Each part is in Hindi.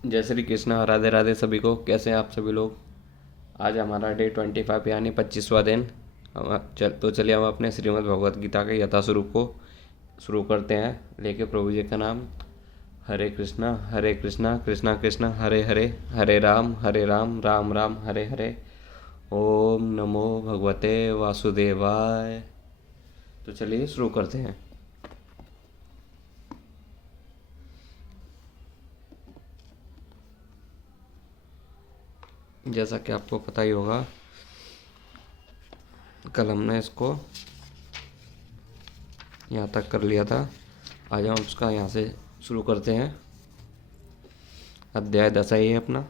जय श्री कृष्णा। राधे राधे सभी को। कैसे हैं आप सभी लोग। आज हमारा डे 25 यानी 25वां दिन। तो चलिए हम अपने श्रीमद् भगवत गीता के यथास्वरूप को शुरू करते हैं लेके प्रभु जी का नाम। हरे कृष्णा कृष्णा कृष्णा हरे हरे, हरे राम राम राम हरे हरे। ओम नमो भगवते वासुदेवाय। तो चलिए शुरू करते हैं। जैसा कि आपको पता ही होगा, कल हमने इसको यहाँ तक कर लिया था। आज हम उसका यहाँ से शुरू करते हैं। अध्याय 10 है अपना।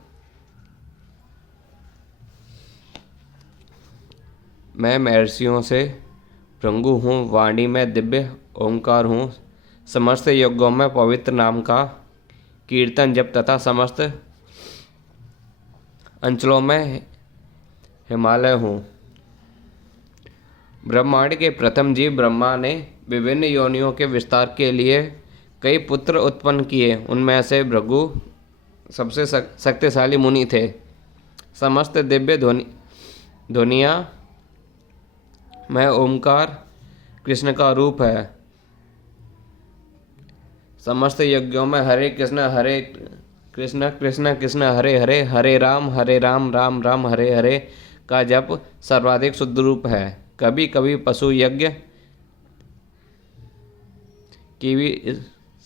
मैं महर्षियों से भृंगु हूँ, वाणी में दिव्य ओंकार हूँ, समस्त यज्ञों में पवित्र नाम का कीर्तन जप तथा समस्त अंचलों में हिमालय हूँ। ब्रह्मांड के प्रथम जीव ब्रह्मा ने विभिन्न योनियों के विस्तार के लिए कई पुत्र उत्पन्न किए। उनमें से भृगु सबसे शक्तिशाली मुनि थे। समस्त दिव्य ध्वनियाँ में ओंकार कृष्ण का रूप है। समस्त यज्ञों में हरे कृष्ण कृष्ण कृष्ण हरे हरे, हरे राम राम राम हरे हरे का जप सर्वाधिक शुद्ध रूप है। कभी कभी पशु यज्ञ की भी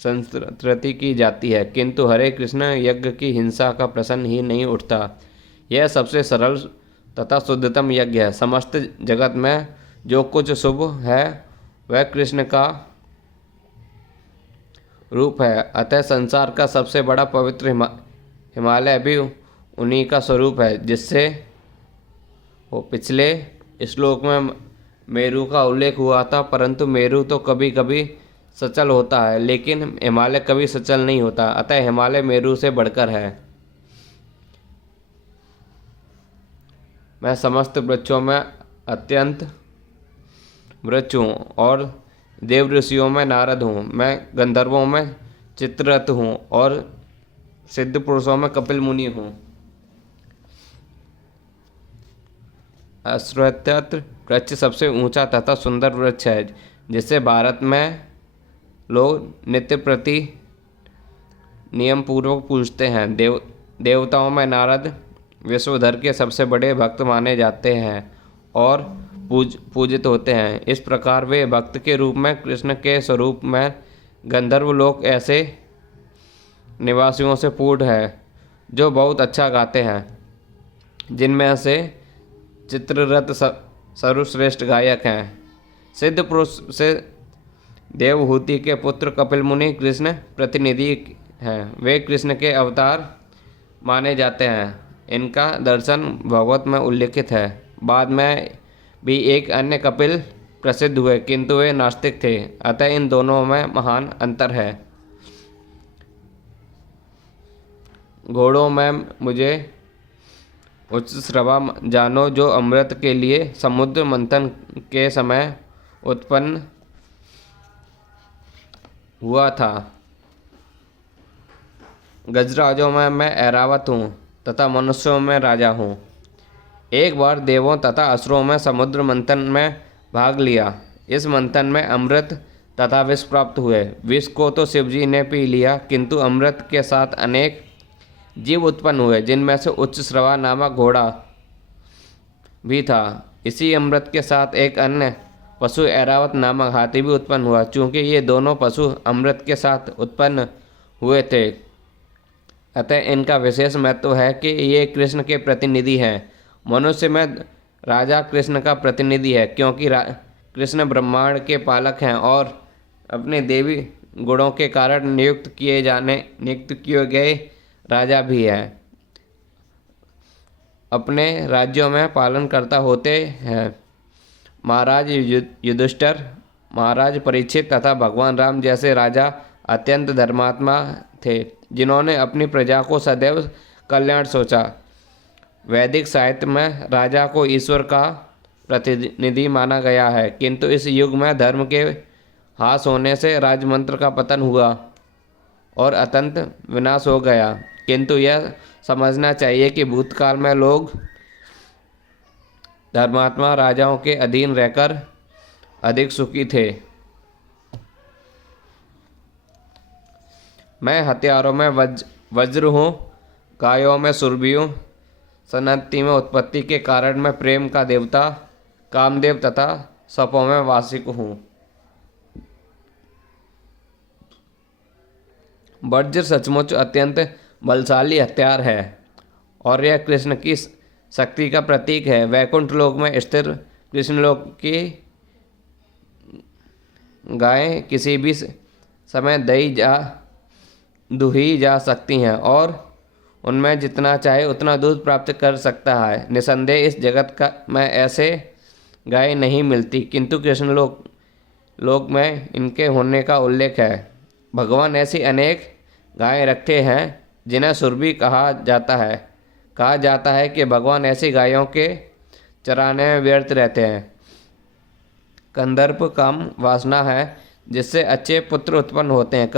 संस्तृति की जाती है, किंतु हरे कृष्ण यज्ञ की हिंसा का प्रश्न ही नहीं उठता। यह सबसे सरल तथा शुद्धतम यज्ञ है। समस्त जगत में जो कुछ शुभ है वह कृष्ण का रूप है। अतः संसार का सबसे बड़ा पवित्र हिमालय भी उन्हीं का स्वरूप है, जिससे वो पिछले श्लोक में मेरु का उल्लेख हुआ था। परंतु मेरु तो कभी कभी सचल होता है, लेकिन हिमालय कभी सचल नहीं होता। अतः हिमालय मेरु से बढ़कर है। मैं समस्त वृक्षों में अत्यंत वृक्ष हूँ और देव ऋषियों में नारद हूँ। मैं गंधर्वों में चित्ररथ हूँ और सिद्ध पुरुषों में कपिल मुनि हूँ। अश्वत्थ वृक्ष सबसे ऊंचा तथा सुंदर वृक्ष है, जिसे भारत में लोग नित्य प्रति नियम पूर्वक पूजते हैं। देवताओं में नारद विश्वधर के सबसे बड़े भक्त माने जाते हैं और पूजित होते हैं। इस प्रकार वे भक्त के रूप में कृष्ण के स्वरूप में गंधर्व लोक ऐसे निवासियों से पूर्ण है जो बहुत अच्छा गाते हैं, जिनमें से चित्ररथ सर्वश्रेष्ठ गायक हैं। सिद्ध पुरुष से देवहूति के पुत्र कपिल मुनि कृष्ण प्रतिनिधि हैं। वे कृष्ण के अवतार माने जाते हैं। इनका दर्शन भागवत में उल्लेखित है। बाद में भी एक अन्य कपिल प्रसिद्ध हुए, किंतु वे नास्तिक थे। अतः इन दोनों में महान अंतर है। घोड़ों में मुझे उच्च श्रवा जानो, जो अमृत के लिए समुद्र मंथन के समय उत्पन्न हुआ था। गजराजों में मैं ऐरावत हूँ तथा मनुष्यों में राजा हूँ। एक बार देवों तथा असुरों में समुद्र मंथन में भाग लिया। इस मंथन में अमृत तथा विष प्राप्त हुए। विष को तो शिवजी ने पी लिया, किंतु अमृत के साथ अनेक जीव उत्पन्न हुए, जिनमें से उच्च श्रवा नामक घोड़ा भी था। इसी अमृत के साथ एक अन्य पशु ऐरावत नामक हाथी भी उत्पन्न हुआ। चूँकि ये दोनों पशु अमृत के साथ उत्पन्न हुए थे, अतः इनका विशेष महत्व है कि ये कृष्ण के प्रतिनिधि हैं। मनुष्य में राजा कृष्ण का प्रतिनिधि है, क्योंकि कृष्ण ब्रह्मांड के पालक हैं और अपने देवी गुणों के कारण नियुक्त किए गए राजा भी हैं। अपने राज्यों में पालनकर्ता होते हैं। महाराज युधिष्ठिर, महाराज परीक्षित तथा भगवान राम जैसे राजा अत्यंत धर्मात्मा थे, जिन्होंने अपनी प्रजा को सदैव कल्याण सोचा। वैदिक साहित्य में राजा को ईश्वर का प्रतिनिधि माना गया है, किंतु इस युग में धर्म के ह्रास होने से राजमंत्र का पतन हुआ और अत्यंत विनाश हो गया। किंतु यह समझना चाहिए कि भूतकाल में लोग धर्मात्मा राजाओं के अधीन रहकर अधिक सुखी थे। मैं हथियारों में वज्र हूँ, गायों में सुरभि हूँ, सनती में उत्पत्ति के कारण मैं प्रेम का देवता कामदेव तथा सपों में वासिक हूँ। वज्र सचमुच अत्यंत बलशाली हथियार है और यह कृष्ण की शक्ति का प्रतीक है। वैकुंठ लोक में स्थिर कृष्ण लोक की गायें किसी भी समय दुही जा सकती हैं और उनमें जितना चाहे उतना दूध प्राप्त कर सकता है। निसंदेह इस जगत का में ऐसे गाय नहीं मिलती, किंतु कृष्ण लोक में इनके होने का उल्लेख है। भगवान ऐसी अनेक गायें रखते हैं जिन्हें सुरभि कहा जाता है कि भगवान ऐसी गायों के चराने में व्यर्थ रहते हैं। कंदर्प काम वासना है जिससे अच्छे पुत्र उत्पन्न होते हैं।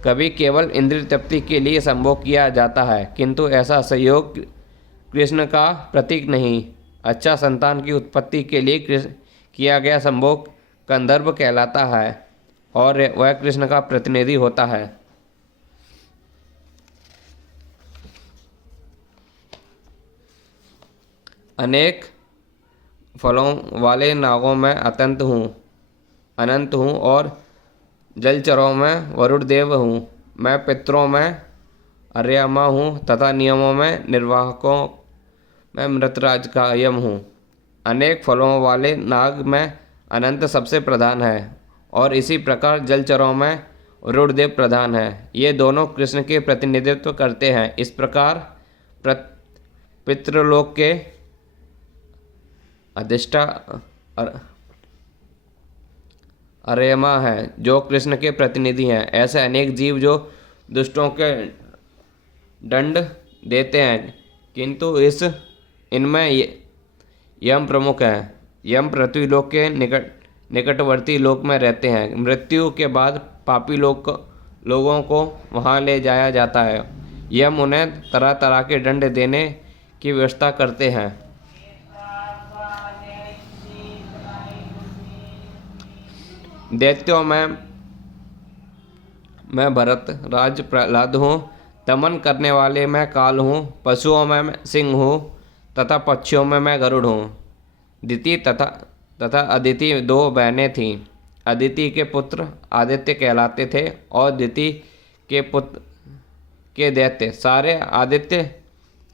कभी केवल इंद्रिय तृप्ति के लिए संभोग किया जाता है, किंतु ऐसा संयोग कृष्ण का प्रतीक नहीं। अच्छा संतान की उत्पत्ति के लिए किया गया संभोग कंदर्प कहलाता है और वह कृष्ण का प्रतिनिधि होता है। अनेक फलों वाले नागों में अनंत हूँ और जलचरों में वरुण देव हूँ। मैं पितरों में अर्यमा हूँ तथा नियमों में निर्वाहकों में मृतराज का यम हूँ। अनेक फलों वाले नाग में अनंत सबसे प्रधान है और इसी प्रकार जलचरों में वरुण देव प्रधान है। ये दोनों कृष्ण के प्रतिनिधित्व करते हैं। इस प्रकार पितृलोक के अधिष्ठा अर्यमा है जो कृष्ण के प्रतिनिधि हैं। ऐसे अनेक जीव जो दुष्टों के दंड देते हैं, किंतु इनमें यम प्रमुख है। यम पृथ्वी लोक के निकटवर्ती लोक में रहते हैं। मृत्यु के बाद पापी लोगों को वहां ले जाया जाता है। यम उन्हें तरह तरह के दंड देने की व्यवस्था करते हैं। दैत्यों में मैं भरत राज प्रहलाद हूँ। दमन करने वाले मैं काल हूँ। पशुओं में मैं सिंह हूँ तथा पक्षियों में मैं गरुड़ हूँ। दिति तथा अदिति दो बहनें थीं। अदिति के पुत्र आदित्य कहलाते थे और दिति के पुत्र के दैत्य सारे आदित्य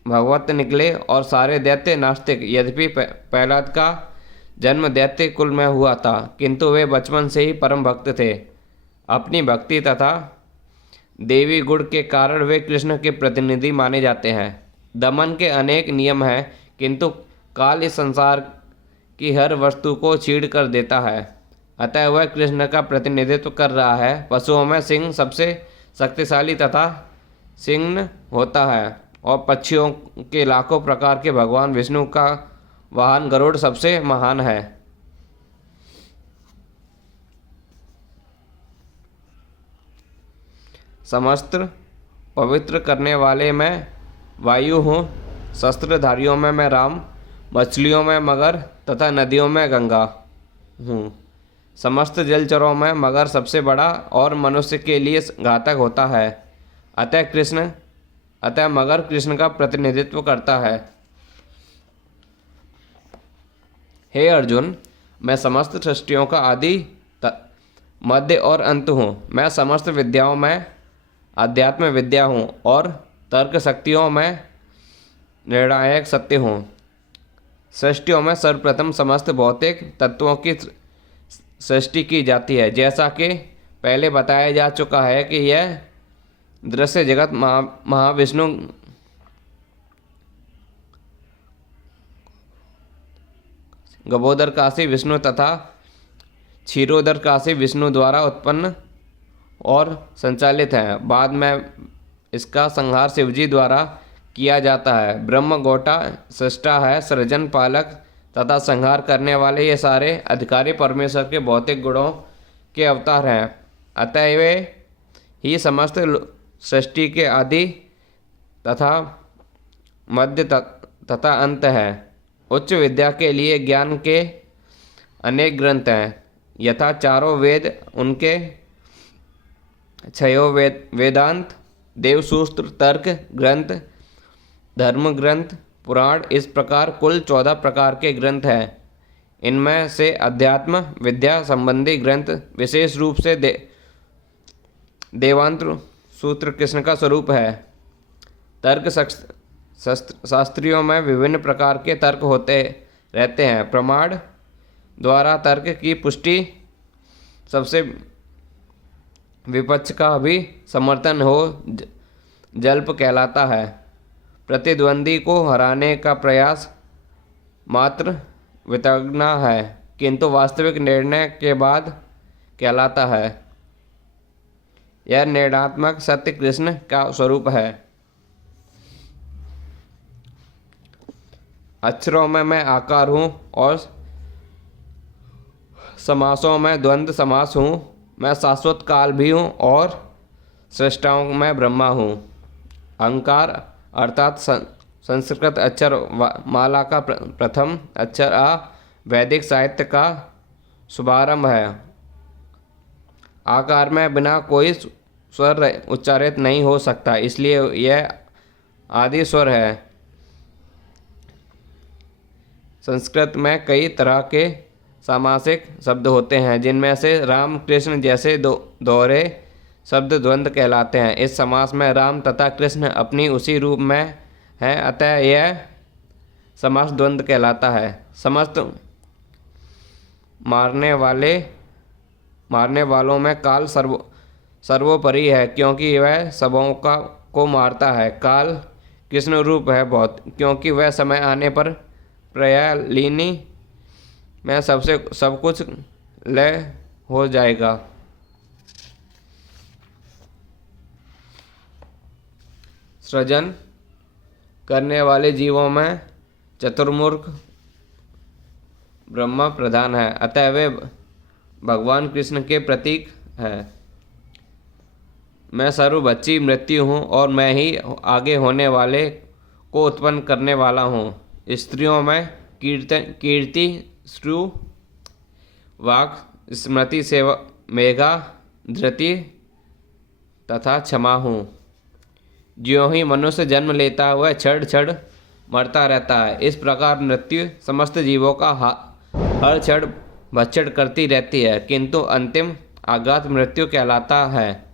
भगवत निकले और सारे दैत्य नास्तिक। यद्यपि प्रहलाद का जन्म दैत्य कुल में हुआ था, किंतु वे बचपन से ही परम भक्त थे। अपनी भक्ति तथा देवी गुण के कारण वे कृष्ण के प्रतिनिधि माने जाते हैं। दमन के अनेक नियम हैं, किंतु काल इस संसार की हर वस्तु को छीड़ कर देता है, अतः वह कृष्ण का प्रतिनिधित्व कर रहा है। पशुओं में सिंह सबसे शक्तिशाली तथा सिंह होता है और पक्षियों के लाखों प्रकार के भगवान विष्णु का वाहन गरुड़ सबसे महान है। समस्त पवित्र करने वाले मैं वायु हूँ। शस्त्रधारियों में मैं राम, मछलियों में मगर तथा नदियों में गंगा हूँ। समस्त जलचरों में मगर सबसे बड़ा और मनुष्य के लिए घातक होता है, अतः मगर कृष्ण का प्रतिनिधित्व करता है। हे अर्जुन, मैं समस्त सृष्टियों का आदि मध्य और अंत हूँ। मैं समस्त विद्याओं में अध्यात्म विद्या हूँ और तर्क शक्तियों में निर्णायक सत्य हूँ। सृष्टियों में सर्वप्रथम समस्त भौतिक तत्वों की सृष्टि की जाती है। जैसा कि पहले बताया जा चुका है कि यह दृश्य जगत महाविष्णु गबोदर काशी विष्णु तथा क्षीरोदर काशी विष्णु द्वारा उत्पन्न और संचालित है। बाद में इसका संहार शिवजी द्वारा किया जाता है। ब्रह्म गोटा सृष्टा है, सृजन पालक तथा संहार करने वाले ये सारे अधिकारी परमेश्वर के भौतिक गुणों के अवतार हैं। अतः वे ही समस्त सृष्टि के आदि तथा मध्य तथा अंत है। उच्च विद्या के लिए ज्ञान के अनेक ग्रंथ हैं, यथा चारों वेद, उनके छयो वेदांत, देवसूत्र, तर्क ग्रंथ, धर्म ग्रंथ, पुराण, इस प्रकार कुल 14 प्रकार के ग्रंथ हैं। इनमें से अध्यात्म विद्या संबंधी ग्रंथ विशेष रूप से देवांत्र सूत्र कृष्ण का स्वरूप है। तर्क शास्त्रियों में विभिन्न प्रकार के तर्क होते रहते हैं। प्रमाण द्वारा तर्क की पुष्टि, सबसे विपक्ष का भी समर्थन हो, जल्प कहलाता है। प्रतिद्वंदी को हराने का प्रयास मात्र वितर्कना है, किंतु वास्तविक निर्णय के बाद कहलाता है। यह निर्णयात्मक सत्य कृष्ण का स्वरूप है। अक्षरों में मैं आकार हूँ और समासों में द्वंद्व समास हूँ। मैं शाश्वत काल भी हूँ और सृष्टाओं में ब्रह्मा हूँ। अहंकार अर्थात संस्कृत अक्षर माला का प्रथम अक्षर आ वैदिक साहित्य का शुभारंभ है। आकार में बिना कोई स्वर उच्चारित नहीं हो सकता, इसलिए यह आदि स्वर है। संस्कृत में कई तरह के सामासिक शब्द होते हैं, जिनमें से राम कृष्ण जैसे दोहरे शब्द द्वंद्व कहलाते हैं। इस समास में राम तथा कृष्ण अपनी उसी रूप में हैं, अतः यह समास द्वंद्व कहलाता है। समस्त मारने वालों में काल सर्वोपरि है, क्योंकि वह सबों को मारता है। काल कृष्ण रूप है बहुत, क्योंकि वह समय आने पर प्रलयलीनी में सब कुछ लय हो जाएगा। सृजन करने वाले जीवों में चतुर्मुख ब्रह्मा प्रधान है, अतः वे भगवान कृष्ण के प्रतीक है। मैं सर्वभक्षी मृत्यु हूँ और मैं ही आगे होने वाले को उत्पन्न करने वाला हूँ। स्त्रियों में कीर्ति, श्रु, वाक, स्मृति, सेवा, मेघा, धृति तथा क्षमा हूँ। ज्यों ही मनुष्य जन्म लेता है वह क्षण मरता रहता है। इस प्रकार मृत्यु समस्त जीवों का हर क्षण भक्षण करती रहती है, किंतु अंतिम आघात मृत्यु कहलाता है।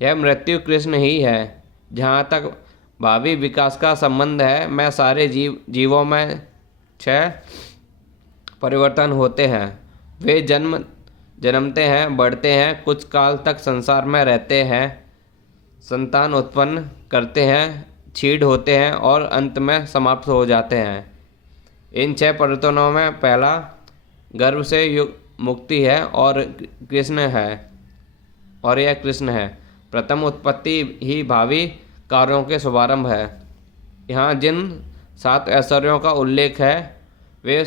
यह मृत्यु कृष्ण ही है। जहाँ तक भावी विकास का संबंध है, मैं सारे जीवों में 6 परिवर्तन होते हैं। वे जन्मते हैं, बढ़ते हैं, कुछ काल तक संसार में रहते हैं, संतान उत्पन्न करते हैं, छीड़ होते हैं और अंत में समाप्त हो जाते हैं। इन 6 परिवर्तनों में पहला गर्भ से मुक्ति है और यह कृष्ण है। प्रथम उत्पत्ति ही भावी कार्यों के शुभारंभ है। यहाँ जिन 7 ऐश्वर्यों का उल्लेख है वे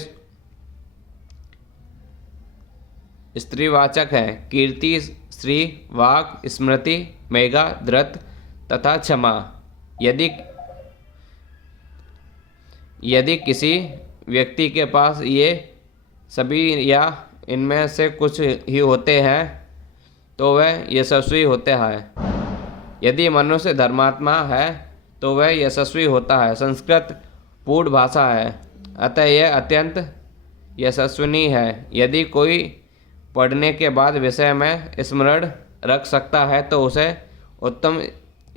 स्त्रीवाचक हैं: कीर्ति, श्री, वाक, स्मृति, मेघा, धृत तथा क्षमा। यदि किसी व्यक्ति के पास ये सभी या इनमें से कुछ ही होते हैं तो वह यशस्वी होता है। यदि मनुष्य धर्मात्मा है तो वह यशस्वी होता है। संस्कृत पूर्ण भाषा है, अतः यह अत्यंत यशस्विनी है। यदि कोई पढ़ने के बाद विषय में स्मरण रख सकता है तो उसे उत्तम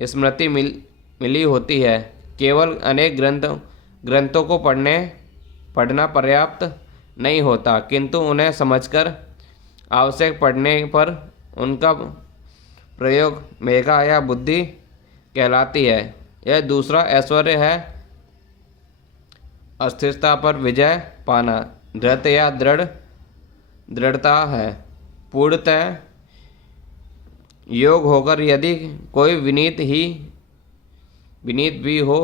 स्मृति मिली होती है। केवल अनेक ग्रंथों को पढ़ना पर्याप्त नहीं होता, किंतु उन्हें समझकर आवश्यक पढ़ने पर उनका प्रयोग मेघा या बुद्धि कहलाती है। यह दूसरा ऐश्वर्य है अस्थिरता पर विजय पाना। धृत या दृढ़ता है। पूर्णतः योग होकर यदि कोई विनीत भी हो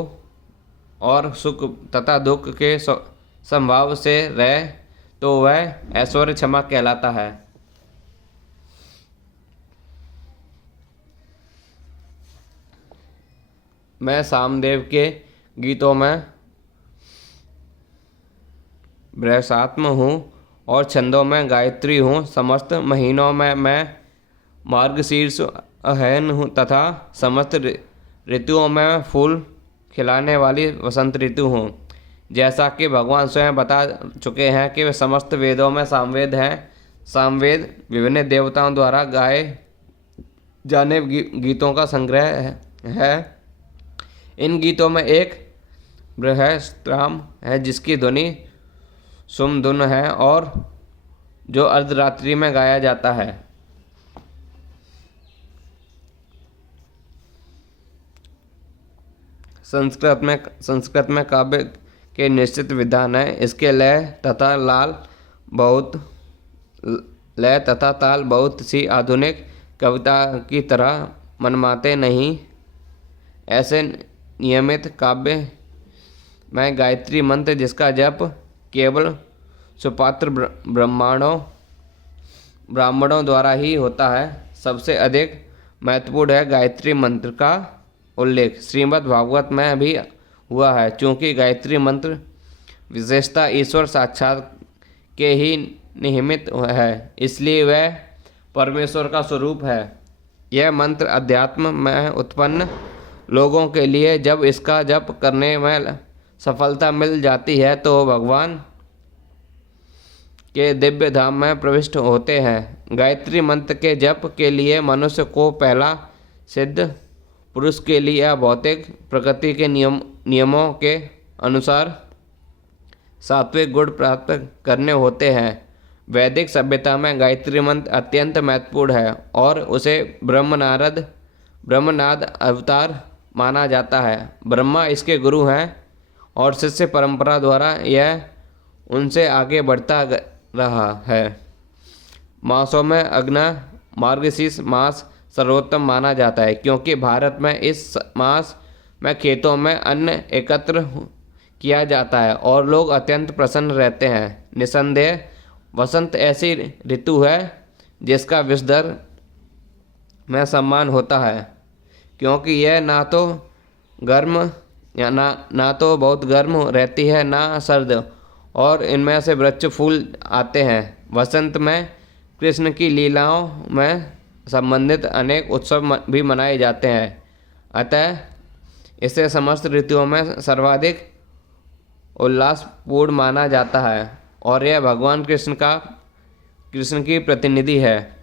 और सुख तथा दुख के संभाव से रहे तो वह ऐश्वर्य क्षमा कहलाता है। मैं सामदेव के गीतों में बृहस्पति हूँ और छंदों में गायत्री हूँ। समस्त महीनों में मैं मार्गशीर्ष अहन हूँ तथा समस्त ऋतुओं में फूल खिलाने वाली वसंत ऋतु हूँ। जैसा कि भगवान स्वयं बता चुके हैं कि वे समस्त वेदों में सामवेद हैं। सामवेद विभिन्न देवताओं द्वारा गाए जाने गीतों का संग्रह है। इन गीतों में एक बृहस्त्राम है जिसकी ध्वनि सुमधुन है और जो अर्धरात्रि में गाया जाता है। संस्कृत में काव्य के निश्चित विधान है। इसके लय तथा ताल बहुत सी आधुनिक कविता की तरह मनमाते नहीं। ऐसे नियमित काव्य में गायत्री मंत्र जिसका जप केवल सुपात्र ब्राह्मणों द्वारा ही होता है, सबसे अधिक महत्वपूर्ण है। गायत्री मंत्र का उल्लेख श्रीमद् भागवत में भी हुआ है। चूँकि गायत्री मंत्र विशेषता ईश्वर साक्षात के ही निमित्त है, इसलिए वह परमेश्वर का स्वरूप है। यह मंत्र अध्यात्म में उत्पन्न लोगों के लिए जब इसका जप करने में सफलता मिल जाती है तो भगवान के दिव्य धाम में प्रविष्ट होते हैं। गायत्री मंत्र के जप के लिए मनुष्य को पहला सिद्ध पुरुष के लिए या भौतिक प्रकृति के नियमों के अनुसार सात्विक गुण प्राप्त करने होते हैं। वैदिक सभ्यता में गायत्री मंत्र अत्यंत महत्वपूर्ण है और उसे ब्रह्मनाद अवतार माना जाता है। ब्रह्मा इसके गुरु हैं और शिष्य परंपरा द्वारा यह उनसे आगे बढ़ता रहा है। मासों में अग्नि मार्गशीर्ष मास सर्वोत्तम माना जाता है क्योंकि भारत में इस मास में खेतों में अन्न एकत्र किया जाता है और लोग अत्यंत प्रसन्न रहते हैं। निसंदेह वसंत ऐसी ऋतु है जिसका विश्वधर में सम्मान होता है क्योंकि यह ना तो गर्म या ना तो बहुत गर्म रहती है ना सर्द और इनमें से वृक्ष फूल आते हैं। वसंत में कृष्ण की लीलाओं में संबंधित अनेक उत्सव भी मनाए जाते हैं। अतः इसे समस्त ऋतुओं में सर्वाधिक उल्लासपूर्ण माना जाता है और यह भगवान कृष्ण की प्रतिनिधि है।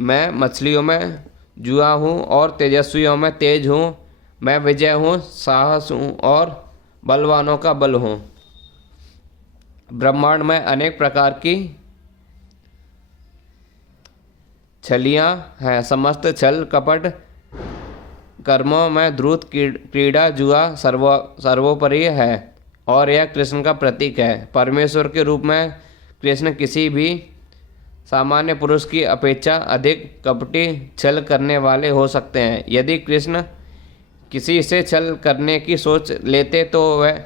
मैं मछलियों में जुआ हूँ और तेजस्वियों में तेज हूँ। मैं विजय हूँ, साहस हूँ और बलवानों का बल हूँ। ब्रह्मांड में अनेक प्रकार की छलियाँ हैं। समस्त छल कपट कर्मों में द्रुत क्रीड़ा जुआ सर्वोपरि है और यह कृष्ण का प्रतीक है। परमेश्वर के रूप में कृष्ण किसी भी सामान्य पुरुष की अपेक्षा अधिक कपटी छल करने वाले हो सकते हैं। यदि कृष्ण किसी से छल करने की सोच लेते तो वह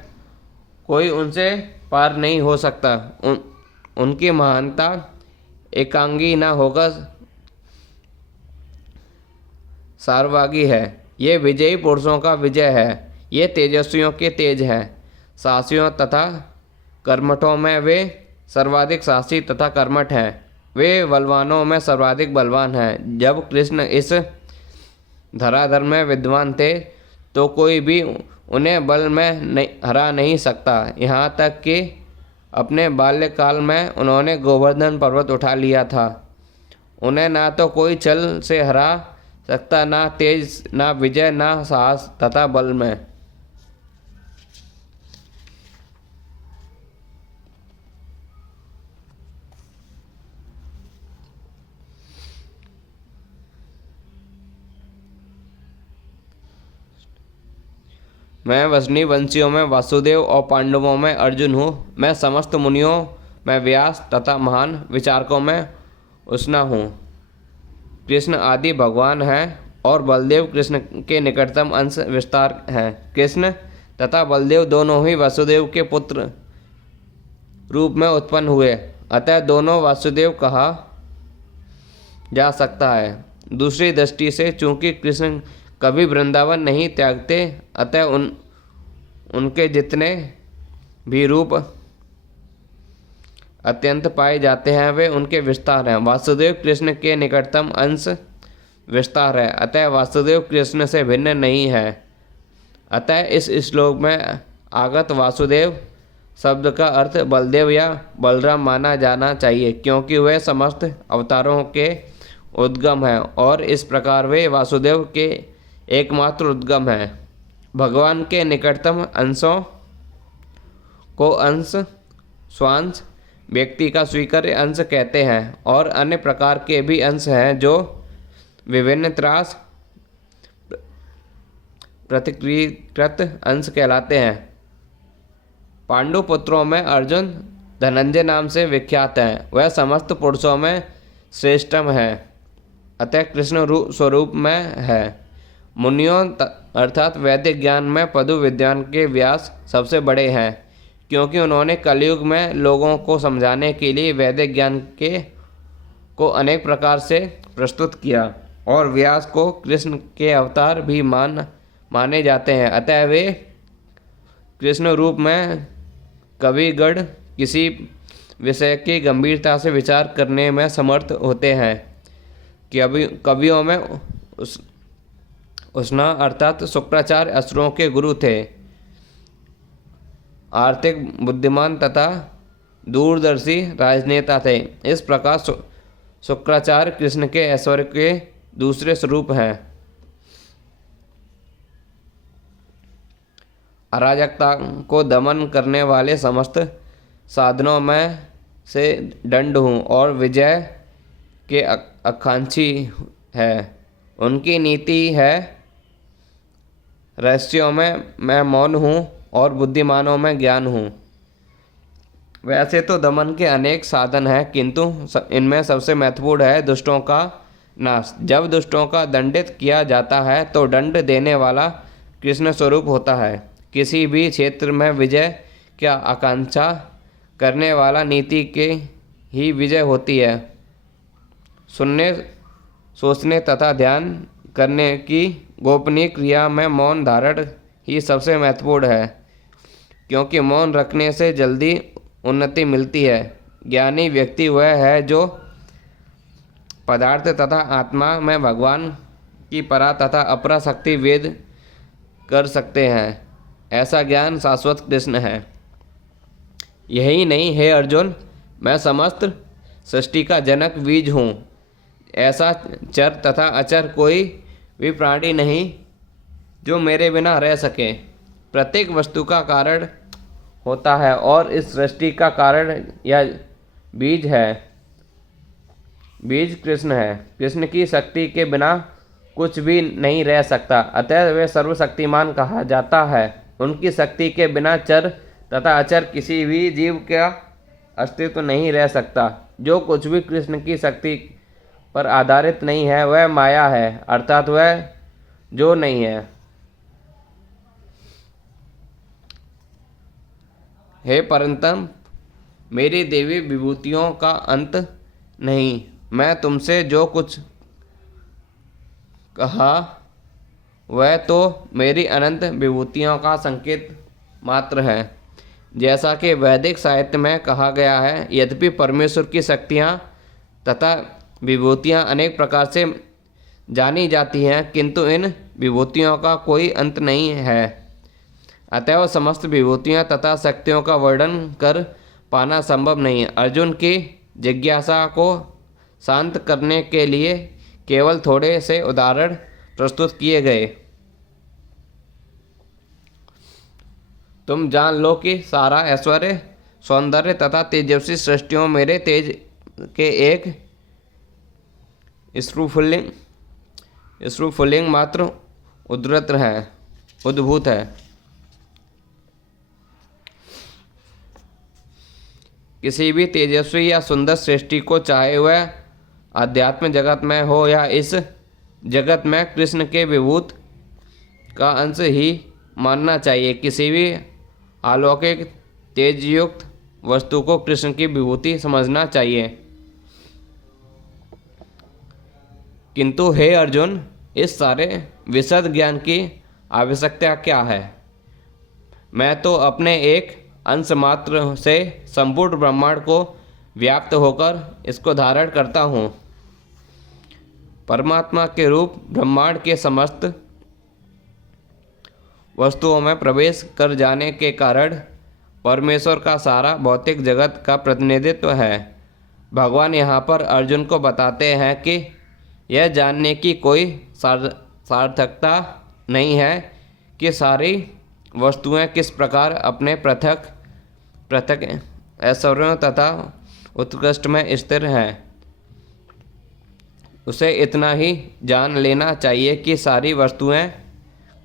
कोई उनसे पार नहीं हो सकता। उनकी महानता एकांगी न होकर सार्वभागी है। ये विजयी पुरुषों का विजय है। ये तेजस्वियों के तेज है। साहसियों तथा कर्मठों में वे सर्वाधिक साहसी तथा कर्मठ हैं। वे बलवानों में सर्वाधिक बलवान हैं। जब कृष्ण इस धराधर में विद्वान थे तो कोई भी उन्हें बल में हरा नहीं सकता। यहाँ तक कि अपने बाल्यकाल में उन्होंने गोवर्धन पर्वत उठा लिया था। उन्हें ना तो कोई छल से हरा सकता, ना तेज, ना विजय, ना साहस तथा बल में। मैं वजनी वंशियों में वासुदेव और पांडवों में अर्जुन हूँ। मैं समस्त मुनियों में व्यास तथा महान विचारकों में उष्णा हूँ। कृष्ण आदि भगवान हैं और बलदेव कृष्ण के निकटतम अंश विस्तार हैं। कृष्ण तथा बलदेव दोनों ही वासुदेव के पुत्र रूप में उत्पन्न हुए, अतः दोनों वासुदेव कहा जा सकता है। दूसरी दृष्टि से चूंकि कृष्ण कभी वृंदावन नहीं त्यागते, अतः उनके जितने भी रूप अत्यंत पाए जाते हैं वे उनके विस्तार हैं। वासुदेव कृष्ण के निकटतम अंश विस्तार है, अतः वासुदेव कृष्ण से भिन्न नहीं है। अतः इस श्लोक में आगत वासुदेव शब्द का अर्थ बलदेव या बलराम माना जाना चाहिए, क्योंकि वे समस्त अवतारों के उद्गम हैं और इस प्रकार वे वासुदेव के एकमात्र उद्गम हैं। भगवान के निकटतम अंशों को अंश, स्वांश, व्यक्ति का स्वीकार्य अंश कहते हैं और अन्य प्रकार के भी अंश हैं जो विभिन्न त्रास प्रतिकृत अंश कहलाते हैं। पांडु पुत्रों में अर्जुन धनंजय नाम से विख्यात है। वह समस्त पुरुषों में श्रेष्ठतम है, अतः कृष्ण स्वरूप में है। मुनियों अर्थात वैदिक ज्ञान में पदु विद्वान के व्यास सबसे बड़े हैं, क्योंकि उन्होंने कलयुग में लोगों को समझाने के लिए वैदिक ज्ञान को अनेक प्रकार से प्रस्तुत किया और व्यास को कृष्ण के अवतार भी माने जाते हैं। अतः वे कृष्ण रूप में कविगण किसी विषय की गंभीरता से विचार करने में समर्थ होते हैं। कवियों में उष्णा अर्थात शुक्राचार्य असुरों के गुरु थे। आर्थिक बुद्धिमान तथा दूरदर्शी राजनेता थे। इस प्रकार शुक्राचार्य कृष्ण के ऐश्वर्य के दूसरे स्वरूप हैं। अराजकता को दमन करने वाले समस्त साधनों में से दंड हूँ और विजय के आकांक्षी है। उनकी नीति है रहस्यों में मैं मौन हूँ और बुद्धिमानों में ज्ञान हूँ। वैसे तो दमन के अनेक साधन हैं, किंतु इनमें सबसे महत्वपूर्ण है दुष्टों का नाश। जब दुष्टों का दंडित किया जाता है तो दंड देने वाला कृष्ण स्वरूप होता है। किसी भी क्षेत्र में विजय क्या आकांक्षा करने वाला नीति के ही विजय होती है। सुनने, सोचने तथा ध्यान करने की गोपनीय क्रिया में मौन धारण ही सबसे महत्वपूर्ण है, क्योंकि मौन रखने से जल्दी उन्नति मिलती है। ज्ञानी व्यक्ति वह है जो पदार्थ तथा आत्मा में भगवान की परा तथा अपरा शक्ति वेद कर सकते हैं। ऐसा ज्ञान शाश्वत कृष्ण है। यही नहीं हे अर्जुन, मैं समस्त सृष्टि का जनक बीज हूँ। ऐसा चर तथा अचर कोई भी प्राणी नहीं जो मेरे बिना रह सके। प्रत्येक वस्तु का कारण होता है और इस सृष्टि का कारण या बीज है। बीज कृष्ण है। कृष्ण की शक्ति के बिना कुछ भी नहीं रह सकता, अतः वे सर्वशक्तिमान कहा जाता है। उनकी शक्ति के बिना चर तथा अचर किसी भी जीव का अस्तित्व नहीं रह सकता। जो कुछ भी कृष्ण की शक्ति पर आधारित नहीं है वह माया है, अर्थात वह जो नहीं है। हे परंतप, मेरी देवी विभूतियों का अंत नहीं। मैं तुमसे जो कुछ कहा वह तो मेरी अनंत विभूतियों का संकेत मात्र है। जैसा कि वैदिक साहित्य में कहा गया है, यद्यपि परमेश्वर की शक्तियाँ तथा विभूतियाँ अनेक प्रकार से जानी जाती हैं, किंतु इन विभूतियों का कोई अंत नहीं है। अतएव समस्त विभूतियों तथा शक्तियों का वर्णन कर पाना संभव नहीं। अर्जुन की जिज्ञासा को शांत करने के लिए केवल थोड़े से उदाहरण प्रस्तुत किए गए। तुम जान लो कि सारा ऐश्वर्य, सौंदर्य तथा तेजस्वी सृष्टियों मेरे तेज के एक स्फुलिंग मात्र उद्भूत है। किसी भी तेजस्वी या सुंदर सृष्टि को, चाहे वह आध्यात्म जगत में हो या इस जगत में, कृष्ण के विभूत का अंश ही मानना चाहिए। किसी भी अलौकिक तेजयुक्त वस्तु को कृष्ण की विभूति समझना चाहिए। किंतु हे अर्जुन, इस सारे विशद ज्ञान की आवश्यकता क्या है? मैं तो अपने एक अंश मात्र से संपूर्ण ब्रह्मांड को व्याप्त होकर इसको धारण करता हूँ। परमात्मा के रूप ब्रह्मांड के समस्त वस्तुओं में प्रवेश कर जाने के कारण परमेश्वर का सारा भौतिक जगत का प्रतिनिधित्व है। भगवान यहाँ पर अर्जुन को बताते हैं कि यह जानने की कोई सार्थकता नहीं है कि सारी वस्तुएं किस प्रकार अपने पृथक पृथक ऐश्वर्यों तथा उत्कृष्ट में स्थिर हैं। उसे इतना ही जान लेना चाहिए कि सारी वस्तुएं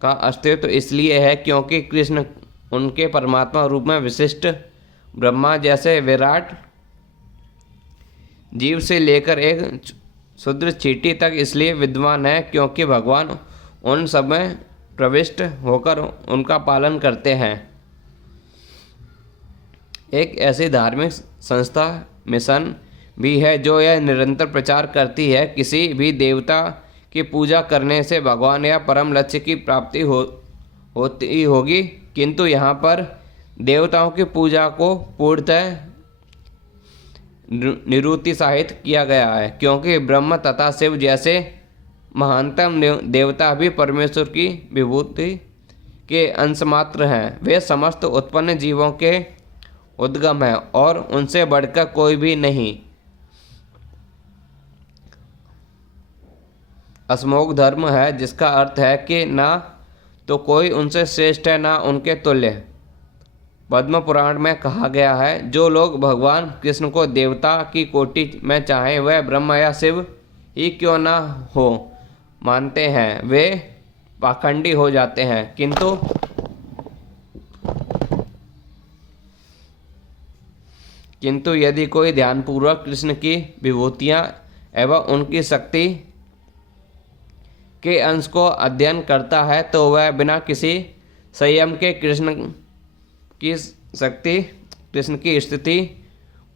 का अस्तित्व इसलिए है क्योंकि कृष्ण उनके परमात्मा रूप में विशिष्ट ब्रह्मा जैसे विराट जीव से लेकर एक क्षुद्र चींटी तक इसलिए विद्वान है क्योंकि भगवान उन सब में प्रविष्ट होकर उनका पालन करते हैं। एक ऐसी धार्मिक संस्था मिशन भी है जो यह निरंतर प्रचार करती है किसी भी देवता की पूजा करने से भगवान या परम लक्ष्य की प्राप्ति होती होगी, किंतु यहाँ पर देवताओं की पूजा को पूर्णतः निरुत्साहित किया गया है क्योंकि ब्रह्म तथा शिव जैसे महानतम देवता भी परमेश्वर की विभूति के अंश मात्र हैं। वे समस्त उत्पन्न जीवों के उद्गम हैं और उनसे बढ़कर कोई भी नहीं। असमोघ धर्म है जिसका अर्थ है कि ना तो कोई उनसे श्रेष्ठ है ना उनके तुल्य। पद्म पुराण में कहा गया है, जो लोग भगवान कृष्ण को देवता की कोटि में चाहे वह ब्रह्म या शिव ही क्यों ना हो मानते हैं, वे पाखंडी हो जाते हैं। किंतु यदि कोई ध्यानपूर्वक कृष्ण की विभूतियाँ एवं उनकी शक्ति के अंश को अध्ययन करता है तो वह बिना किसी संयम के कृष्ण की स्थिति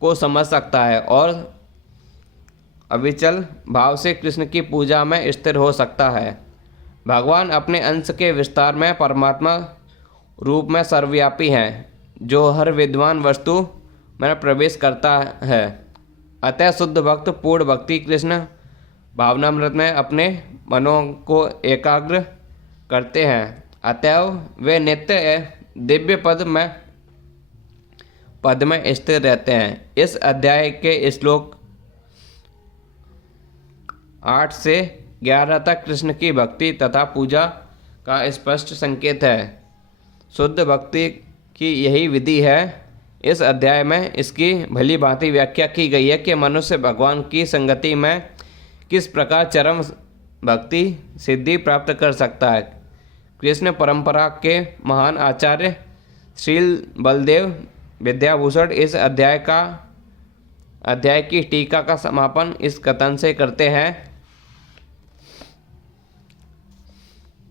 को समझ सकता है और अविचल भाव से कृष्ण की पूजा में स्थिर हो सकता है। भगवान अपने अंश के विस्तार में परमात्मा रूप में सर्वव्यापी हैं जो हर विद्वान वस्तु में प्रवेश करता है। अतः शुद्ध भक्त पूर्ण भक्ति कृष्ण भावनामृत में अपने मनों को एकाग्र करते हैं। अतएव वे नित्य दिव्य पद में स्थिर रहते हैं। इस अध्याय के श्लोक 8 से 11 तक कृष्ण की भक्ति तथा पूजा का स्पष्ट संकेत है। शुद्ध भक्ति की यही विधि है। इस अध्याय में इसकी भली भांति व्याख्या की गई है कि मनुष्य भगवान की संगति में किस प्रकार चरम भक्ति सिद्धि प्राप्त कर सकता है। कृष्ण परंपरा के महान आचार्य श्रील बलदेव विद्याभूषण इस अध्याय की टीका का समापन इस कथन से करते हैं,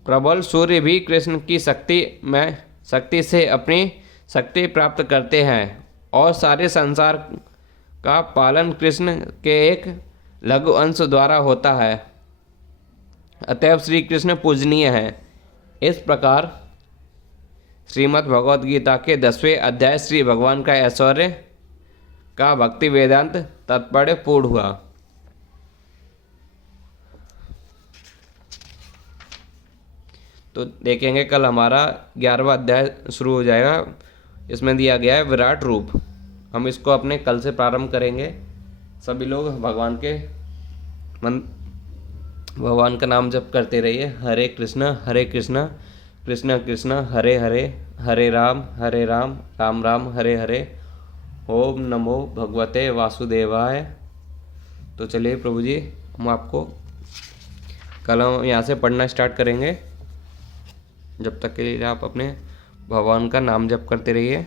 प्रबल सूर्य भी कृष्ण की शक्ति से अपनी शक्ति प्राप्त करते हैं और सारे संसार का पालन कृष्ण के एक लघु अंश द्वारा होता है। अतएव श्री कृष्ण पूजनीय हैं। इस प्रकार श्रीमद् भगवद गीता के 10वें अध्याय श्री भगवान का ऐश्वर्य का भक्ति वेदांत तात्पर्य पूर्ण हुआ। तो देखेंगे कल हमारा 11वां अध्याय शुरू हो जाएगा। इसमें दिया गया है विराट रूप। हम इसको अपने कल से प्रारंभ करेंगे। सभी लोग भगवान का नाम जप करते रहिए। हरे कृष्ण कृष्ण कृष्ण हरे हरे, हरे राम राम राम हरे हरे। ओम नमो भगवते वासुदेवाय। तो चलिए प्रभु जी, हम आपको कल हम यहाँ से पढ़ना स्टार्ट करेंगे। जब तक के लिए आप अपने भगवान का नाम जप करते रहिए।